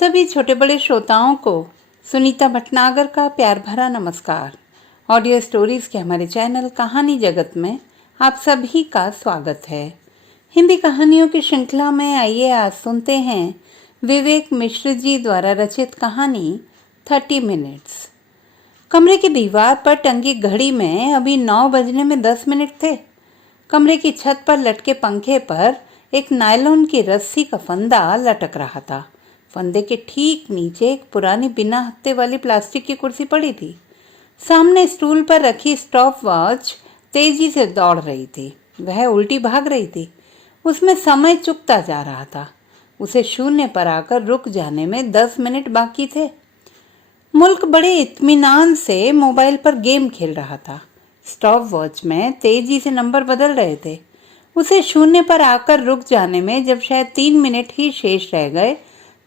सभी छोटे बड़े श्रोताओं को सुनीता भटनागर का प्यार भरा नमस्कार। ऑडियो स्टोरीज के हमारे चैनल कहानी जगत में आप सभी का स्वागत है। हिंदी कहानियों की श्रृंखला में आइए आज सुनते हैं विवेक मिश्र जी द्वारा रचित कहानी 30 मिनट्स। कमरे की दीवार पर टंगी घड़ी में अभी 9 बजने में 10 मिनट थे। कमरे की छत पर लटके पंखे पर एक नायलॉन की रस्सी का फंदा लटक रहा था। फंदे के ठीक नीचे एक पुरानी बिना हत्थे वाली प्लास्टिक की कुर्सी पड़ी थी। सामने स्टूल पर रखी स्टॉप वॉच तेजी से दौड़ रही थी। वह उल्टी भाग रही थी। उसमें समय चुकता जा रहा था। उसे शून्य पर आकर रुक जाने में 10 मिनट बाकी थे। मुल्क बड़े इत्मीनान से मोबाइल पर गेम खेल रहा था। स्टॉप वॉच में तेजी से नंबर बदल रहे थे। उसे शून्य पर आकर रुक जाने में जब शायद 3 मिनट ही शेष रह गए,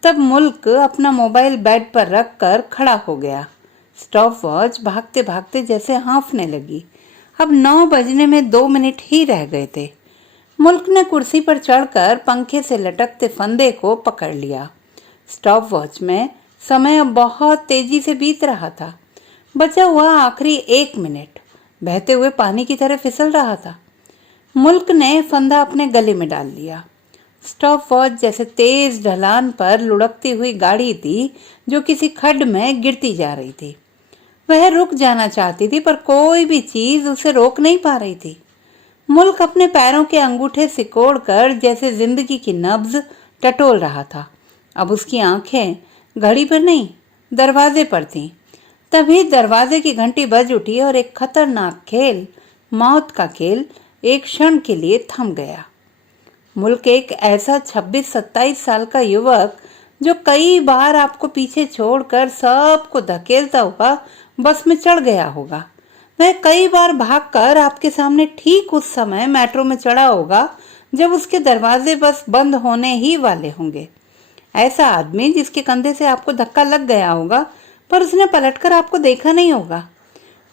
तब मुल्क अपना मोबाइल बेड पर रखकर खड़ा हो गया। स्टॉप वॉच भागते भागते जैसे हाँफने लगी। अब 9 बजने में 2 मिनट ही रह गए थे। मुल्क ने कुर्सी पर चढ़कर पंखे से लटकते फंदे को पकड़ लिया। स्टॉप वॉच में समय अब बहुत तेजी से बीत रहा था। बचा हुआ आखिरी 1 मिनट बहते हुए पानी की तरह फिसल रहा था। मुल्क ने फंदा अपने गले में डाल लिया। स्टॉप वॉच जैसे तेज ढलान पर लुढ़कती हुई गाड़ी थी जो किसी खड्ड में गिरती जा रही थी। वह रुक जाना चाहती थी पर कोई भी चीज उसे रोक नहीं पा रही थी। मुल्क अपने पैरों के अंगूठे सिकोड़कर जैसे जिंदगी की नब्ज टटोल रहा था। अब उसकी आंखें घड़ी पर नहीं, दरवाजे पर थीं। तभी दरवाजे की घंटी बज उठी और एक खतरनाक खेल, मौत का खेल, एक क्षण के लिए थम गया। मुल्क एक ऐसा 26-27 साल का युवक जो कई बार आपको पीछे छोड़कर सबको धकेलता हुआ बस में चढ़ गया होगा। वह कई बार भागकर आपके सामने ठीक उस समय मेट्रो में चढ़ा होगा जब उसके दरवाजे बस बंद होने ही वाले होंगे। ऐसा आदमी जिसके कंधे से आपको धक्का लग गया होगा पर उसने पलटकर आपको देखा नहीं होगा।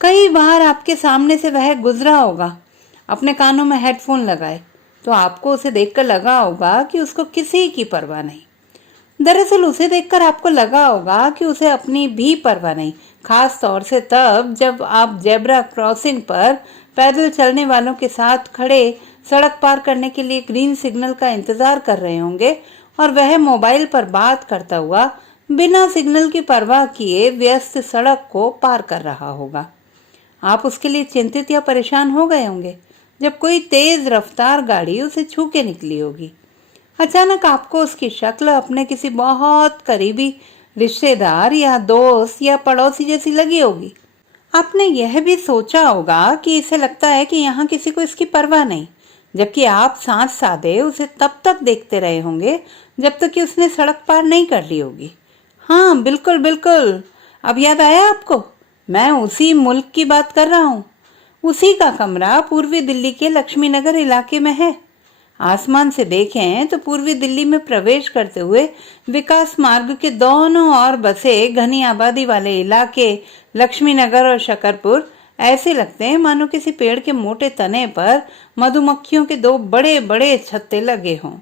कई बार आपके सामने से वह गुजरा होगा, अपने कानों में हेडफोन लगाए, तो आपको उसे देखकर लगा होगा कि उसको किसी की परवाह नहीं। दरअसल उसे देखकर आपको लगा होगा कि उसे अपनी भी परवाह नहीं, खास तौर से तब जब आप जेब्रा क्रॉसिंग पर पैदल चलने वालों के साथ खड़े सड़क पार करने के लिए ग्रीन सिग्नल का इंतजार कर रहे होंगे और वह मोबाइल पर बात करता हुआ बिना सिग्नल की परवाह किए व्यस्त सड़क को पार कर रहा होगा। आप उसके लिए चिंतित या परेशान हो गए होंगे जब कोई तेज रफ्तार गाड़ी उसे छू के निकली होगी। अचानक आपको उसकी शक्ल अपने किसी बहुत करीबी रिश्तेदार या दोस्त या पड़ोसी जैसी लगी होगी। आपने यह भी सोचा होगा कि इसे लगता है कि यहाँ किसी को इसकी परवाह नहीं, जबकि आप साथ साधे उसे तब तक देखते रहे होंगे जब तक कि उसने सड़क पार नहीं कर ली होगी। हाँ, बिल्कुल बिल्कुल, अब याद आया आपको? मैं उसी मुल्क की बात कर रहा हूँ। उसी का कमरा पूर्वी दिल्ली के लक्ष्मी नगर इलाके में है। आसमान से देखें तो पूर्वी दिल्ली में प्रवेश करते हुए विकास मार्ग के दोनों ओर बसे घनी आबादी वाले इलाके लक्ष्मी नगर और शकरपुर ऐसे लगते हैं मानो किसी पेड़ के मोटे तने पर मधुमक्खियों के 2 बड़े बड़े छत्ते लगे हों।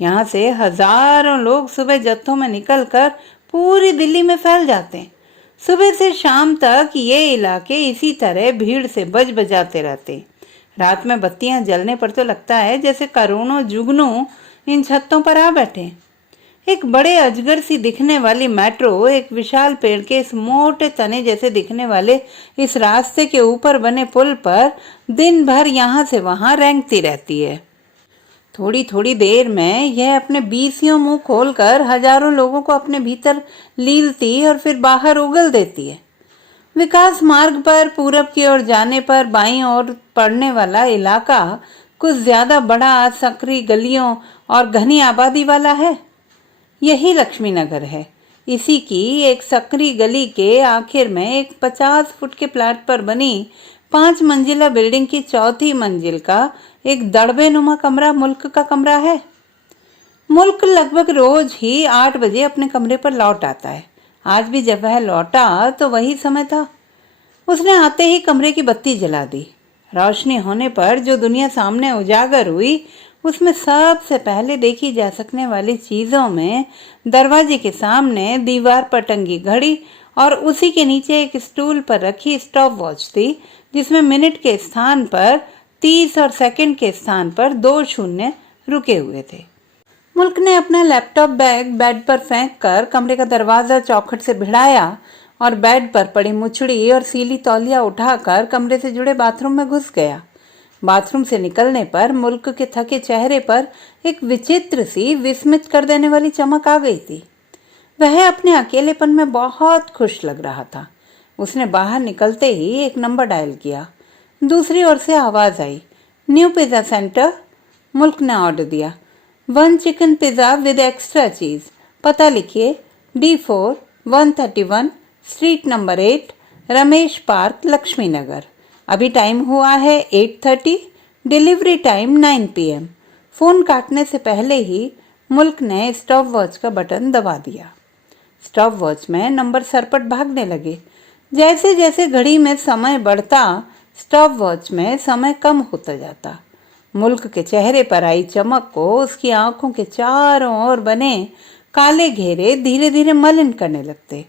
यहाँ से हजारों लोग सुबह जत्थों में निकलकर पूरी दिल्ली में फैल जाते हैं। सुबह से शाम तक ये इलाके इसी तरह भीड़ से बजाते रहते। रात में बत्तियां जलने पर तो लगता है जैसे करोड़ों जुगनू इन छतों पर आ बैठे। एक बड़े अजगर सी दिखने वाली मेट्रो एक विशाल पेड़ के इस मोटे तने जैसे दिखने वाले इस रास्ते के ऊपर बने पुल पर दिन भर यहाँ से वहां रेंगती रहती है। थोड़ी थोड़ी देर में यह अपने बीसियों मुंह खोलकर हजारों लोगों को अपने भीतर लीलती और फिर बाहर उगल देती है। विकास मार्ग पर पूरब की ओर जाने पर बाईं ओर पड़ने वाला इलाका कुछ ज्यादा बड़ा सकरी गलियों और घनी आबादी वाला है। यही लक्ष्मी नगर है। इसी की एक सकरी गली के आखिर में एक 50 फुट के प्लाट पर बनी 5 मंजिला बिल्डिंग की 4थी मंजिल का एक दड़बे नुमा कमरा मुल्क का कमरा है। मुल्क लगभग रोज ही 8 बजे अपने कमरे पर लौट आता है। आज भी जब वह लौटा तो वही समय था। उसने आते ही कमरे की बत्ती जला दी। रोशनी होने पर जो दुनिया सामने उजागर हुई उसमें सबसे पहले देखी जा सकने वाली चीज़ों में दरवाजे के सामने दीवार पर टंगी घड़ी और उसी के नीचे एक स्टूल पर रखी स्टॉप वॉच थी, जिसमें मिनट के स्थान पर 30 और सेकंड के स्थान पर 2 शून्य रुके हुए थे। मुल्क ने अपना लैपटॉप बैग बेड पर फेंक कर कमरे का दरवाज़ा चौखट से भिड़ाया और बेड पर पड़ी मुछड़ी और सीली तौलिया उठाकर कमरे से जुड़े बाथरूम में घुस गया। बाथरूम से निकलने पर मुल्क के थके चेहरे पर एक विचित्र सी विस्मित कर देने वाली चमक आ गई थी। वह अपने अकेलेपन में बहुत खुश लग रहा था। उसने बाहर निकलते ही एक नंबर डायल किया। दूसरी ओर से आवाज आई, न्यू पिज्जा सेंटर। मुल्क ने ऑर्डर दिया, 1 चिकन पिज्जा विद एक्स्ट्रा चीज। पता लिखिए, D4 131 street number 8, Ramesh park, Laxmi Nagar. अभी टाइम हुआ है 8:30, डिलीवरी टाइम 9 PM। फ़ोन काटने से पहले ही मुल्क ने स्टॉप वॉच का बटन दबा दिया। स्टॉप वॉच में नंबर सरपट भागने लगे। जैसे जैसे घड़ी में समय बढ़ता, स्टॉप वॉच में समय कम होता जाता। मुल्क के चेहरे पर आई चमक को उसकी आंखों के चारों ओर बने काले घेरे धीरे धीरे मलिन करने लगते।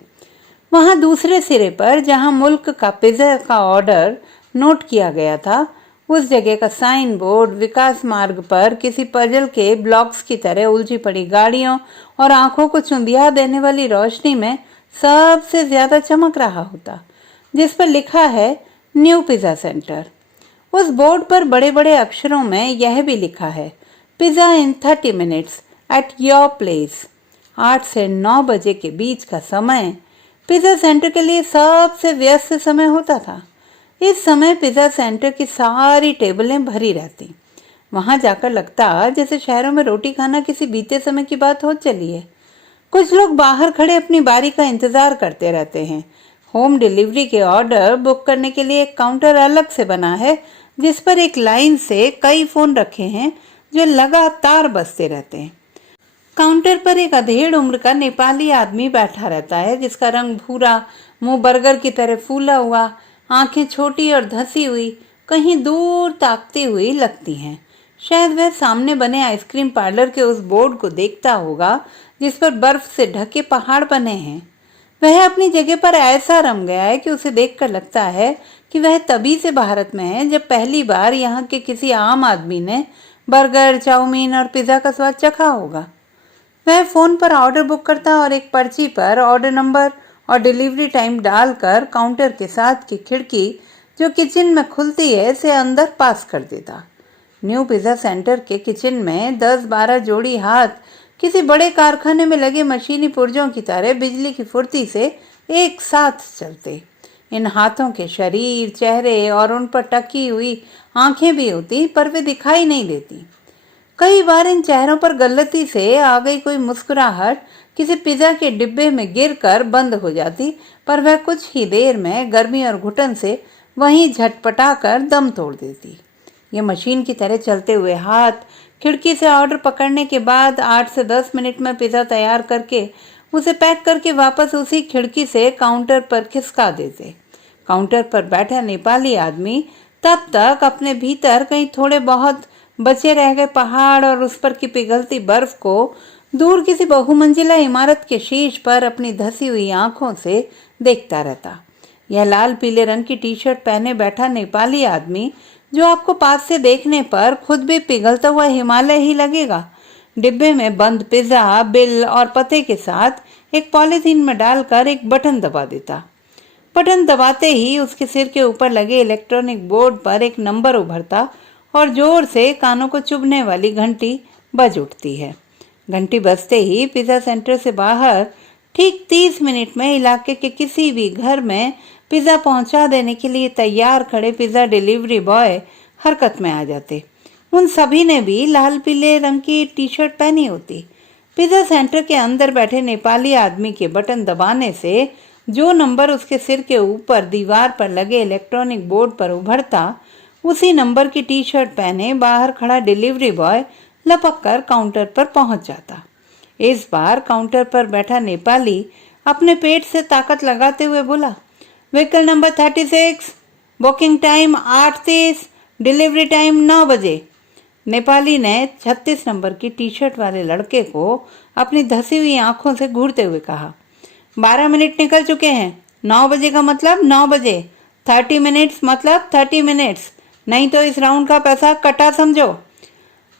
वहां दूसरे सिरे पर, जहां मुल्क का पिज्जा का ऑर्डर नोट किया गया था, उस जगह का साइन बोर्ड विकास मार्ग पर किसी पजल के ब्लॉक्स की तरह उलझी पड़ी गाड़ियों और आंखों को चुंधिया देने वाली रोशनी में सबसे ज्यादा चमक रहा होता, जिस पर लिखा है न्यू पिज्जा सेंटर। उस बोर्ड पर बड़े बड़े अक्षरों में यह भी लिखा है, pizza in 30 minutes at your place. 8 से 9 बजे के बीच का समय पिज्जा सेंटर के लिए सबसे व्यस्त समय होता था। इस समय पिज्जा सेंटर की सारी टेबलें भरी रहती। वहां जाकर लगता जैसे शहरों में रोटी खाना किसी बीते समय की बात हो चली है। कुछ लोग बाहर खड़े अपनी बारी का इंतजार करते रहते हैं। होम डिलीवरी के ऑर्डर बुक करने के लिए एक काउंटर अलग से बना है, जिस पर एक लाइन से कई फोन रखे हैं जो लगातार बजते रहते हैं। काउंटर पर एक अधेड़ उम्र का नेपाली आदमी बैठा रहता है, जिसका रंग भूरा, मुंह बर्गर की तरह फूला हुआ, आंखें छोटी और धसी हुई कहीं दूर ताकती हुई लगती हैं। शायद वह सामने बने आइसक्रीम पार्लर के उस बोर्ड को देखता होगा जिस पर बर्फ से ढके पहाड़ बने हैं। वह अपनी जगह पर ऐसा रम गया है कि उसे देखकर लगता है कि वह तभी से भारत में है जब पहली बार यहाँ के किसी आम आदमी ने बर्गर, चाउमीन और पिज्जा का स्वाद चखा होगा। वह फोन पर ऑर्डर बुक करता और एक पर्ची पर ऑर्डर नंबर और डिलीवरी टाइम डालकर काउंटर के साथ की खिड़की जो किचन में खुलती है से अंदर पास कर देता। न्यू पिज्जा सेंटर के किचन में 10-12 जोड़ी हाथ किसी बड़े कारखाने में लगे मशीनी पुर्जों की तरह बिजली की फुर्ती से एक साथ चलते। इन हाथों के शरीर, चेहरे और उन पर टकी हुई आंखें भी होती, पर वे दिखाई नहीं देती। कई बार इन चेहरों पर गलती से आ गई कोई मुस्कुराहट किसी पिज्जा के डिब्बे में गिरकर बंद हो जाती, पर वह कुछ ही देर में गर्मी और घुटन से वहीं झटपटा कर दम तोड़ देती। ये मशीन की तरह चलते हुए हाथ खिड़की से ऑर्डर पकड़ने के बाद 8 से 10 मिनट में पिज्जा तैयार करके उसे पैक करके वापस उसी खिड़की से काउंटर पर खिसका देते। काउंटर पर बैठा नेपाली आदमी तब तक अपने भीतर कहीं थोड़े बहुत बचे रह गए पहाड़ और उस पर की पिघलती बर्फ को दूर किसी बहुमंजिला इमारत के शीर्ष पर अपनी धसी हुई आंखों से देखता रहता। यह लाल पीले रंग की टी शर्ट पहने बैठा नेपाली आदमी, जो आपको पास से देखने पर खुद भी पिघलता हुआ हिमालय ही लगेगा, डिब्बे में बंद पिज्जा बिल और पते के साथ एक पॉलीथीन में डालकर एक बटन दबा देता। बटन दबाते ही उसके सिर के ऊपर लगे इलेक्ट्रॉनिक बोर्ड पर एक नंबर उभरता और जोर से कानों को चुभने वाली घंटी बज उठती है। घंटी बजते ही पिज्जा सेंटर से बाहर ठीक 30 मिनट में इलाके के किसी भी घर में पिज्जा पहुंचा देने के लिए तैयार खड़े पिज्जा डिलीवरी बॉय हरकत में आ जाते। उन सभी ने भी लाल पीले रंग की टी शर्ट पहनी होती। पिज्जा सेंटर के अंदर बैठे नेपाली आदमी के बटन दबाने से जो नंबर उसके सिर के ऊपर दीवार पर लगे इलेक्ट्रॉनिक बोर्ड पर उभरता, उसी नंबर की टी शर्ट पहने बाहर खड़ा डिलीवरी बॉय लपक कर काउंटर पर पहुंच जाता। इस बार काउंटर पर बैठा नेपाली अपने पेट से ताकत लगाते हुए बोला, vehicle number 36, booking time 8:30, delivery time 9 बजे। नेपाली ने 36 नंबर की टी शर्ट वाले लड़के को अपनी धसी हुई आंखों से घूरते हुए कहा, 12 मिनट निकल चुके हैं। 9 बजे का मतलब 9 बजे, 30 मिनट्स मतलब 30 मिनट्स, नहीं तो इस राउंड का पैसा कटा समझो।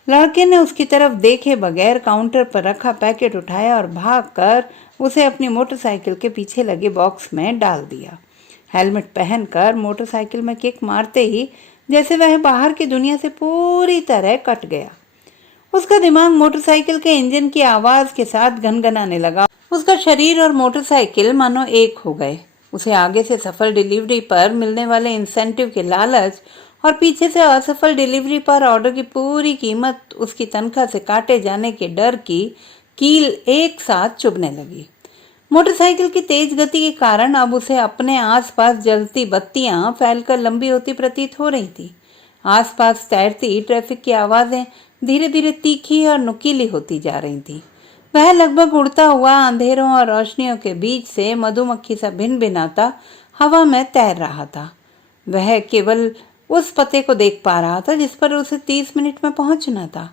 लड़के ने उसकी तरफ देखे बगैर काउंटर पर रखा पैकेट उठाया और भागकर उसे अपनी मोटरसाइकिल के पीछे लगे बॉक्स में डाल दिया। हेलमेट पहनकर मोटरसाइकिल में किक मारते ही जैसे वह बाहर की दुनिया से पूरी तरह कट गया। उसका दिमाग मोटरसाइकिल के इंजन की आवाज के साथ गनगनाने लगा। उसका शरीर और मोटरसाइकिल मानो एक हो गए। उसे आगे से सफल डिलीवरी पर मिलने वाले इंसेंटिव के लालच और पीछे से असफल डिलीवरी पर ऑर्डर की पूरी कीमत उसकी तनख्वाह से काटे जाने के डर की कील एक साथ चुभने लगी। मोटरसाइकिल की तेज गति के कारण अब उसे अपने आसपास जलती बत्तियां फैलकर लंबी होती प्रतीत हो रही थी। आसपास तैरती ट्रैफिक की आवाजें धीरे धीरे तीखी और नुकीली होती जा रही थी। वह लगभग उड़ता हुआ अंधेरों और रोशनियों के बीच से मधुमक्खी सा भिन भिनाता हवा में तैर रहा था। वह केवल उस पते को देख पा रहा था जिस पर उसे 30 मिनट में पहुंचना था।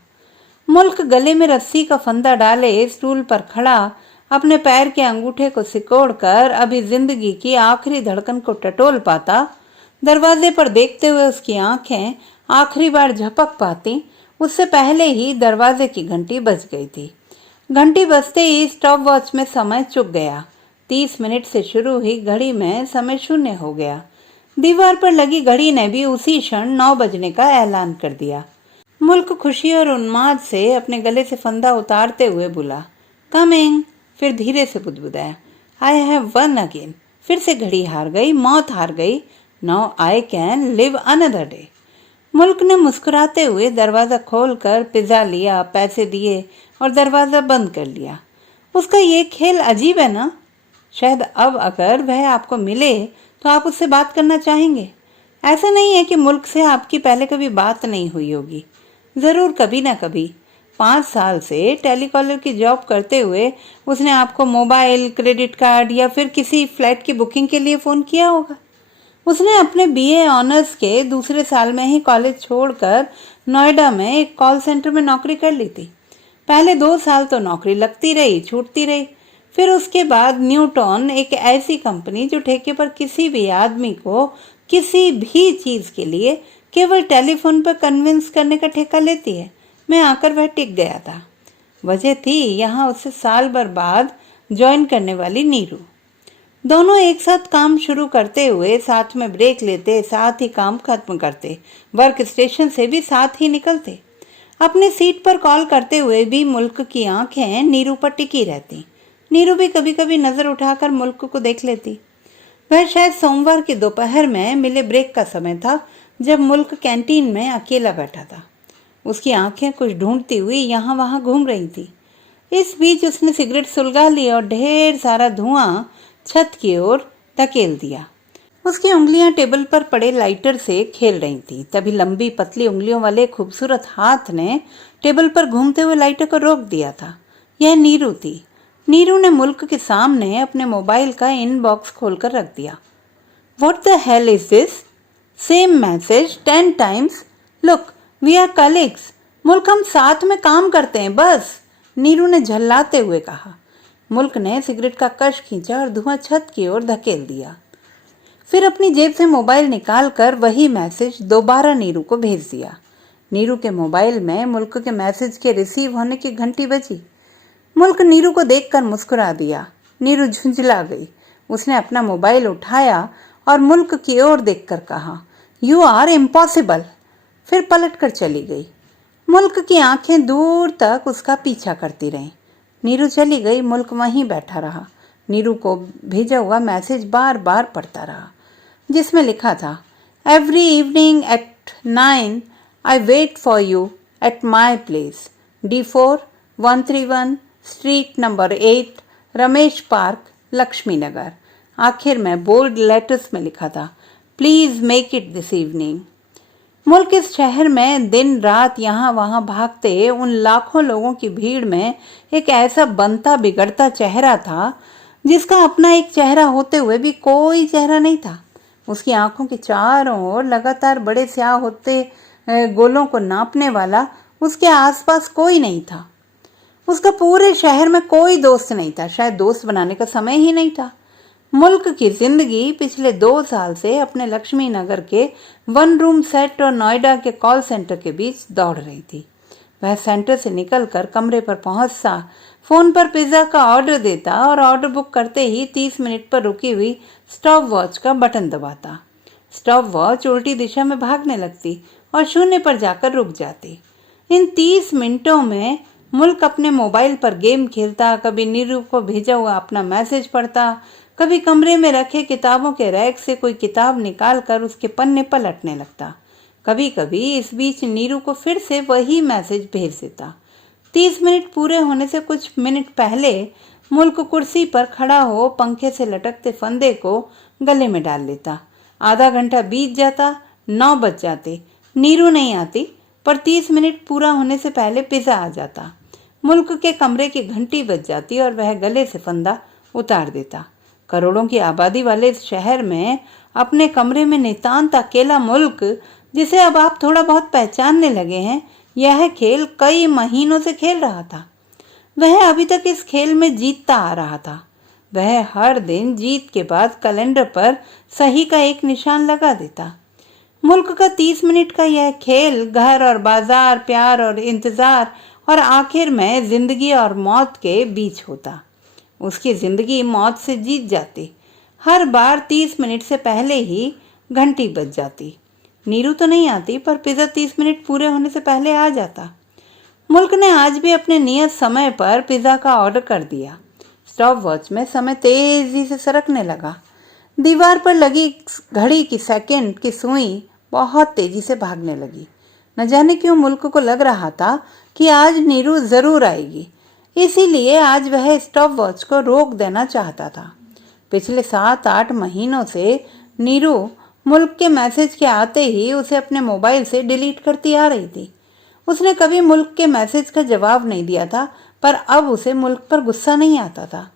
मुल्क गले में रस्सी का फंदा डाले स्टूल पर खड़ा अपने पैर के अंगूठे को सिकोड़कर अभी जिंदगी की आखिरी धड़कन को टटोल पाता। दरवाजे पर देखते हुए उसकी आंखें आखिरी बार झपक पाती उससे पहले ही दरवाजे की घंटी बज गई थी। घंटी बजते ही स्टॉप वॉच में समय चुक गया। 30 मिनट से शुरू हुई घड़ी में समय शून्य हो गया। दीवार पर लगी घड़ी ने भी उसी क्षण 9 बजने का ऐलान कर दिया। मुल्क खुशी और उन्माद से अपने गले से फंदा उतारते हुए बोला, कमिंग। फिर धीरे से बुदबुदाया, आई हैव वन अगेन। फिर से घड़ी हार गई, मौत हार गई। Now I can live another day. मुल्क ने मुस्कुराते हुए दरवाजा खोलकर पिज्जा लिया, पैसे दिए और दरवाजा बंद कर लिया। उसका ये खेल अजीब है ना? शायद अब अगर वह आपको मिले तो आप उससे बात करना चाहेंगे। ऐसा नहीं है कि मुल्क से आपकी पहले कभी बात नहीं हुई होगी, जरूर कभी ना कभी। 5 साल से टेलीकॉलर की जॉब करते हुए उसने आपको मोबाइल, क्रेडिट कार्ड या फिर किसी फ्लैट की बुकिंग के लिए फ़ोन किया होगा। उसने अपने बीए ऑनर्स के दूसरे साल में ही कॉलेज छोड़कर नोएडा में एक कॉल सेंटर में नौकरी कर ली थी। पहले 2 साल तो नौकरी लगती रही, छूटती रही। फिर उसके बाद न्यूटन, एक ऐसी कंपनी जो ठेके पर किसी भी आदमी को किसी भी चीज़ के लिए केवल टेलीफोन पर कन्विंस करने का ठेका लेती है, मैं आकर वह टिक गया था। वजह थी यहाँ उससे साल भर बाद ज्वाइन करने वाली नीरू। दोनों एक साथ काम शुरू करते हुए साथ में ब्रेक लेते, साथ ही काम खत्म करते, वर्क स्टेशन से भी साथ ही निकलते। अपने सीट पर कॉल करते हुए भी मुल्क की आंखें नीरू पर टिकी रहती। नीरू भी कभी कभी नजर उठाकर मुल्क को देख लेती। वह शायद सोमवार की दोपहर में मिले ब्रेक का समय था जब मुल्क कैंटीन में अकेला बैठा था। उसकी आंखें कुछ ढूंढती हुई यहाँ वहाँ घूम रही थी। इस बीच उसने सिगरेट सुलगा ली और ढेर सारा धुआं छत की ओर धकेल दिया। उसकी उंगलियां टेबल पर पड़े लाइटर से खेल रही थी। तभी लंबी पतली उंगलियों वाले खूबसूरत हाथ ने टेबल पर घूमते हुए लाइटर को रोक दिया था। यह नीरू थी। नीरू ने मुल्क के सामने अपने मोबाइल का इनबॉक्स खोलकर रख दिया। What the hell is this? Same message 10 times. Look, we are colleagues. मुल्क, हम साथ में काम करते हैं बस, नीरू ने झल्लाते हुए कहा। मुल्क ने सिगरेट का कश खींचा और धुआं छत की ओर धकेल दिया। फिर अपनी जेब से मोबाइल निकालकर वही मैसेज दोबारा नीरू को भेज दिया। नीरू के मोबाइल में मुल्क के मैसेज के रिसीव होने की घंटी बजी। मुल्क नीरू को देखकर मुस्कुरा दिया। नीरू झुंझला गई। उसने अपना मोबाइल उठाया और मुल्क की ओर देखकर कहा, यू आर इम्पॉसिबल। फिर पलटकर चली गई। मुल्क की आंखें दूर तक उसका पीछा करती रहीं। नीरू चली गई, मुल्क वहीं बैठा रहा। नीरू को भेजा हुआ मैसेज बार बार पढ़ता रहा, जिसमें लिखा था, every evening at 9 I wait for you at my place, D4 131 street number 8 Ramesh park Laxmi Nagar. आखिर में बोल्ड लेटर्स में लिखा था, please make it this evening. मुल्क इस शहर में दिन रात यहाँ वहाँ भागते उन लाखों लोगों की भीड़ में एक ऐसा बनता बिगड़ता चेहरा था जिसका अपना एक चेहरा होते हुए भी कोई चेहरा नहीं था। उसकी आंखों के चारों ओर लगातार बड़े स्याह होते गोलों को नापने वाला उसके आसपास कोई नहीं था। उसका पूरे शहर में कोई दोस्त नहीं था, शायद दोस्त बनाने का समय ही नहीं था। मुल्क की जिंदगी पिछले 2 साल से अपने लक्ष्मी नगर के 1 रूम सेट और नोएडा के कॉल सेंटर के बीच दौड़ रही थी। वह सेंटर से निकलकर कमरे पर पहुंचता, फोन पर पिज्जा का ऑर्डर देता और ऑर्डर बुक करते ही 30 मिनट पर रुकी हुई स्टॉप वॉच का बटन दबाता। स्टॉप वॉच उल्टी दिशा में भागने लगती और 0 पर जाकर रुक जाती। इन 30 मिनटों में मुल्क अपने मोबाइल पर गेम खेलता, कभी नीरू को भेजा हुआ अपना मैसेज पढ़ता, कभी कमरे में रखे किताबों के रैक से कोई किताब निकालकर उसके पन्ने पलटने लगता। कभी कभी इस बीच नीरू को फिर से वही मैसेज भेज देता। 30 मिनट पूरे होने से कुछ मिनट पहले मुल्क कुर्सी पर खड़ा हो पंखे से लटकते फंदे को गले में डाल लेता। आधा घंटा बीत जाता, 9 बज जाते, नीरू नहीं आती, पर 30 मिनट पूरा होने से पहले पिज्जा आ जाता। मुल्क के कमरे की घंटी बज जाती और वह गले से फंदा उतार देता। करोड़ों की आबादी वाले इस शहर में अपने कमरे में नितांत अकेला मुल्क, जिसे अब आप थोड़ा बहुत पहचानने लगे हैं, यह खेल कई महीनों से खेल रहा था। वह अभी तक इस खेल में जीतता आ रहा था। वह हर दिन जीत के बाद कैलेंडर पर सही का एक निशान लगा देता। मुल्क का 30 मिनट का यह खेल घर और बाजार, प्यार और इंतजार और आखिर में जिंदगी और मौत के बीच होता। उसकी जिंदगी मौत से जीत जाती। हर बार 30 मिनट से पहले ही घंटी बज जाती। नीरू तो नहीं आती, पर पिज्जा 30 मिनट पूरे होने से पहले आ जाता। मुल्क ने आज भी अपने नियत समय पर पिज्जा का ऑर्डर कर दिया। स्टॉप वॉच में समय तेजी से सरकने लगा। दीवार पर लगी घड़ी की सेकंड की सुई बहुत तेजी से भागने लगी। न जाने क्यों मुल्क को लग रहा था कि आज नीरू जरूर आएगी, इसीलिए आज वह स्टॉप वॉच को रोक देना चाहता था। पिछले 7-8 महीनों से नीरू मुल्क के मैसेज के आते ही उसे अपने मोबाइल से डिलीट करती आ रही थी। उसने कभी मुल्क के मैसेज का जवाब नहीं दिया था, पर अब उसे मुल्क पर गुस्सा नहीं आता था।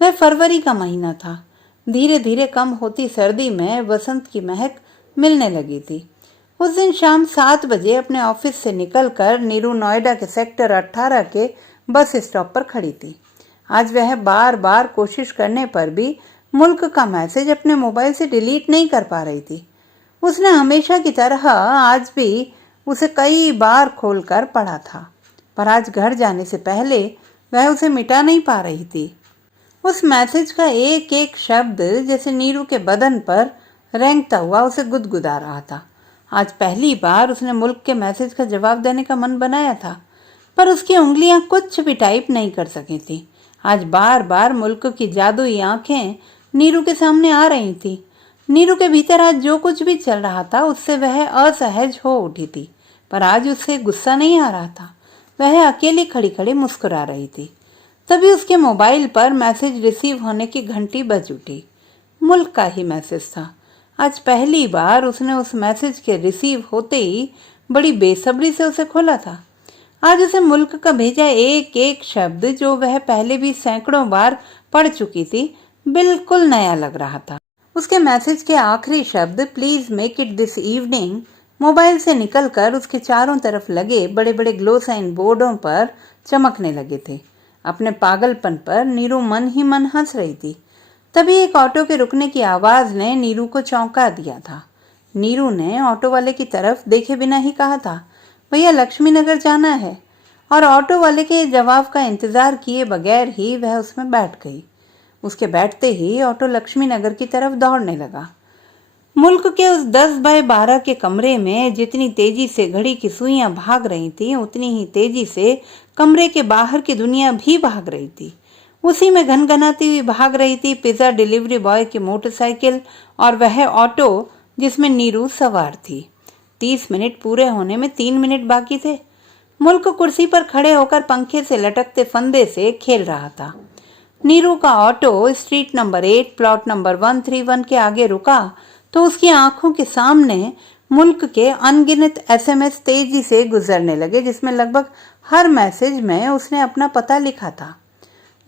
वह फरवरी का महीना था। धीरे धीरे कम होती सर्दी में वसंत की महक मिलने लगी थी। उस दिन शाम 7 बजे अपने ऑफिस से निकलकर नीरू नोएडा के सेक्टर 18 के बस स्टॉप पर खड़ी थी। आज वह बार बार कोशिश करने पर भी मुल्क का मैसेज अपने मोबाइल से डिलीट नहीं कर पा रही थी। उसने हमेशा की तरह आज भी उसे कई बार खोलकर पढ़ा था, पर आज घर जाने से पहले वह उसे मिटा नहीं पा रही थी। उस मैसेज का एक एक शब्द जैसे नीरू के बदन पर रेंगता हुआ उसे गुदगुदा रहा था। आज पहली बार उसने मुल्क के मैसेज का जवाब देने का मन बनाया था, पर उसकी उंगलियां कुछ भी टाइप नहीं कर सकी थी। आज बार बार मुल्क की जादुई आंखें नीरू के सामने आ रही थी। नीरू के भीतर आज जो कुछ भी चल रहा था उससे वह असहज हो उठी थी, पर आज उससे गुस्सा नहीं आ रहा था। वह अकेली खड़ी खड़ी मुस्कुरा रही थी। तभी उसके मोबाइल पर मैसेज रिसीव होने की घंटी बज उठी। मुल्क का ही मैसेज था। आज पहली बार उसने उस मैसेज के रिसीव होते ही बड़ी बेसब्री से उसे खोला था। आज उसे मुल्क का भेजा एक एक शब्द, जो वह पहले भी सैकड़ों बार पढ़ चुकी थी, बिल्कुल नया लग रहा था। उसके मैसेज के आखिरी शब्द please make it this evening mobile से निकलकर उसके चारों तरफ लगे बड़े बड़े ग्लो साइन बोर्डों पर चमकने लगे थे। अपने पागलपन पर नीरू मन ही मन हंस रही थी। तभी एक ऑटो के रुकने की आवाज ने नीरू को चौंका दिया था। नीरू ने ऑटो वाले की तरफ देखे बिना ही कहा था, भैया लक्ष्मी नगर जाना है, और ऑटो वाले के जवाब का इंतजार किए बगैर ही वह उसमें बैठ गई। उसके बैठते ही ऑटो लक्ष्मी नगर की तरफ दौड़ने लगा। मुल्क के उस 10 बाय 12 के कमरे में जितनी तेजी से घड़ी की सुइयां भाग रही थी, उतनी ही तेजी से कमरे के बाहर की दुनिया भी भाग रही थी। उसी में घनघनाती हुई भाग रही थी पिज्जा डिलीवरी बॉय की मोटरसाइकिल और वह ऑटो जिसमें नीरू सवार थी। 30 मिनट पूरे होने में 3 मिनट बाकी थे। मुल्क कुर्सी पर खड़े होकर पंखे से लटकते फंदे से खेल रहा था। नीरू का auto street number 8 plot number 131 के आगे रुका तो उसकी आंखों के सामने मुल्क के अनगिनत एसएमएस तेजी से गुजरने लगे, जिसमें लगभग हर मैसेज में उसने अपना पता लिखा था।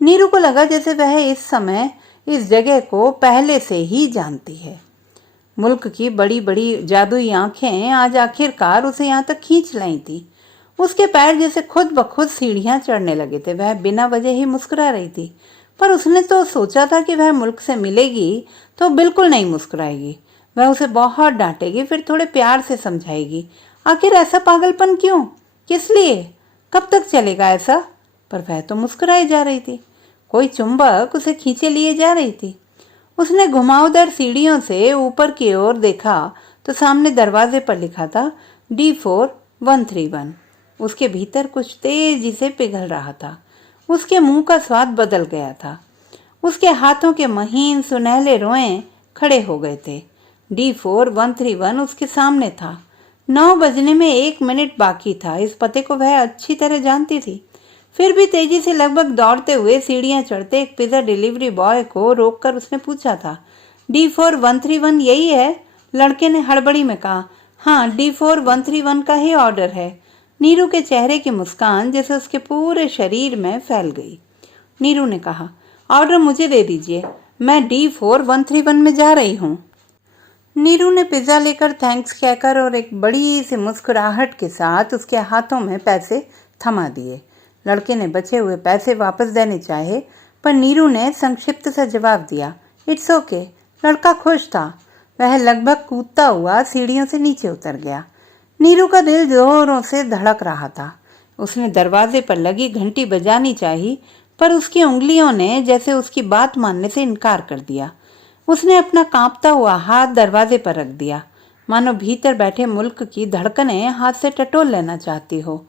नीरू को लगा जैसे वह इस समय इस जगह को पहले से ही जानती है। मुल्क की बड़ी बड़ी जादुई आंखें आज आखिरकार उसे यहाँ तक खींच लाई थी। उसके पैर जैसे खुद ब खुद सीढ़ियां चढ़ने लगे थे। वह बिना वजह ही मुस्कुरा रही थी, पर उसने तो सोचा था कि वह मुल्क से मिलेगी तो बिल्कुल नहीं मुस्कुराएगी। वह उसे बहुत डांटेगी, फिर थोड़े प्यार से समझाएगी। आखिर ऐसा पागलपन क्यों, किस लिए, कब तक चलेगा ऐसा? पर वह तो मुस्कुराई जा रही थी। कोई चुंबक उसे खींचे लिए जा रही थी। उसने घुमावदार सीढ़ियों से ऊपर की ओर देखा तो सामने दरवाजे पर लिखा था D4131। उसके भीतर कुछ तेजी से पिघल रहा था। उसके मुंह का स्वाद बदल गया था। उसके हाथों के महीन सुनहले रोए खड़े हो गए थे। D4131 उसके सामने था। 9 बजने में 1 मिनट बाकी था। इस पते को वह अच्छी तरह जानती थी। फिर भी तेजी से लगभग दौड़ते हुए सीढ़ियां चढ़ते एक पिज्जा डिलीवरी बॉय को रोककर उसने पूछा था, D4131 यही है? लड़के ने हड़बड़ी में कहा, हाँ, D4131 का ही ऑर्डर है। नीरू के चेहरे की मुस्कान जैसे उसके पूरे शरीर में फैल गई। नीरू ने कहा, ऑर्डर मुझे दे दीजिए, मैं D4131 में जा रही हूँ। नीरू ने पिज्जा लेकर थैंक्स कहकर और एक बड़ी सी मुस्कुराहट के साथ उसके हाथों में पैसे थमा दिए। लड़के ने बचे हुए पैसे वापस देने चाहे, पर नीरू ने संक्षिप्त सा जवाब दिया, इट्स ओके। लड़का खुश था। वह लगभग कूदता हुआ सीढ़ियों से नीचे उतर गया। नीरू का दिल जोरों से धड़क रहा था। उसने दरवाजे पर लगी घंटी बजानी चाही, पर उसकी उंगलियों ने जैसे उसकी बात मानने से इनकार कर दिया। उसने अपना कांपता हुआ हाथ दरवाजे पर रख दिया, मानो भीतर बैठे मुल्क की धड़कनें हाथ से टटोल लेना चाहती हो।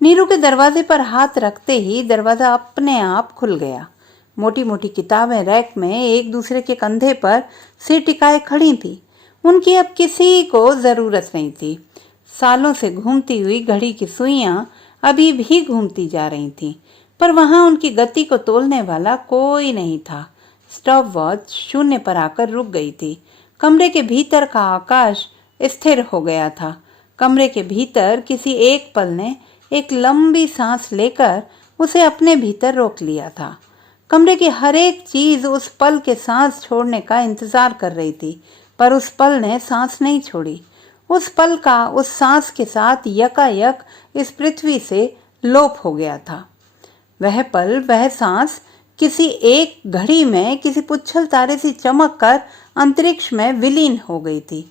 नीरू के दरवाजे पर हाथ रखते ही दरवाजा अपने आप खुल गया। मोटी मोटी किताबें रैक में एक दूसरे के कंधे पर सिर टिकाए खड़ी थी। उनकी अब किसी को जरूरत नहीं थी। सालों से घूमती हुई घड़ी की सुइयां अभी भी घूमती जा रही थीं, पर वहां उनकी गति को तोलने वाला कोई नहीं था। स्टॉप वॉच शून्य पर आकर रुक गई थी। कमरे के भीतर का आकाश स्थिर हो गया था। कमरे के भीतर किसी एक पल ने एक लंबी सांस लेकर उसे अपने भीतर रोक लिया था। कमरे की हर एक चीज उस पल के सांस छोड़ने का इंतजार कर रही थी, पर उस पल ने सांस नहीं छोड़ी। उस पल का उस सांस के साथ यकायक इस पृथ्वी से लोप हो गया था। वह पल, वह सांस किसी एक घड़ी में किसी पुच्छल तारे से चमक कर अंतरिक्ष में विलीन हो गई थी।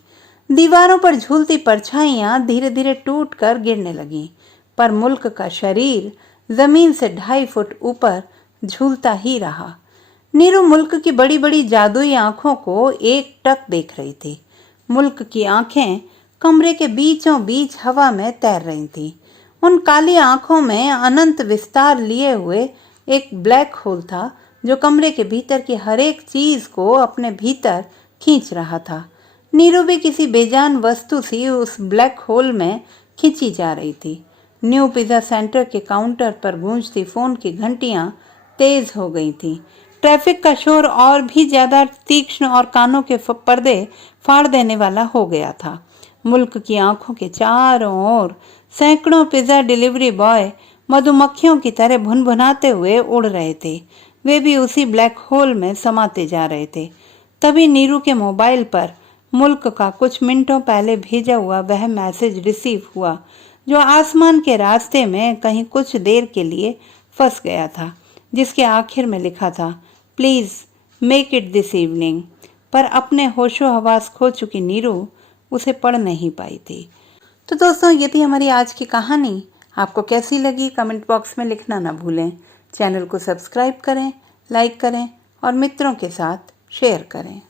दीवारों पर झूलती परछाइयां धीरे धीरे टूट कर गिरने लगीं, पर मुल्क का शरीर जमीन से 2.5 फुट ऊपर झूलता ही रहा। नीरू मुल्क की बड़ी बड़ी जादुई आंखों को एकटक देख रही थी। मुल्क की आंखें कमरे के बीचों बीच हवा में तैर रही थीं। उन काली आंखों में अनंत विस्तार लिए हुए एक ब्लैक होल था, जो कमरे के भीतर की हर एक चीज को अपने भीतर खींच रहा था। नीरू भी किसी बेजान वस्तु सी उस ब्लैक होल में खींची जा रही थी। न्यू पिज्जा सेंटर के काउंटर पर गूंजती फोन की घंटियां तेज हो गई थीं। ट्रैफिक का शोर और भी ज्यादा तीक्ष्ण और कानों के पर्दे फाड़ देने वाला हो गया था। मुल्क की आंखों के चारों ओर सैकड़ों पिज्जा डिलीवरी बॉय मधुमक्खियों की तरह भुनभुनाते हुए उड़ रहे थे। वे भी उसी ब्लैक होल में समाते जा रहे थे। तभी नीरू के मोबाइल पर मुल्क का कुछ मिनटों पहले भेजा हुआ वह मैसेज रिसीव हुआ, जो आसमान के रास्ते में कहीं कुछ देर के लिए फंस गया था, जिसके आखिर में लिखा था, please make it this evening. पर अपने होशो हवास खो चुकी नीरू उसे पढ़ नहीं पाई थी। तो दोस्तों, ये थी हमारी आज की कहानी। आपको कैसी लगी कमेंट बॉक्स में लिखना ना भूलें। चैनल को सब्सक्राइब करें, लाइक करें और मित्रों के साथ शेयर करें।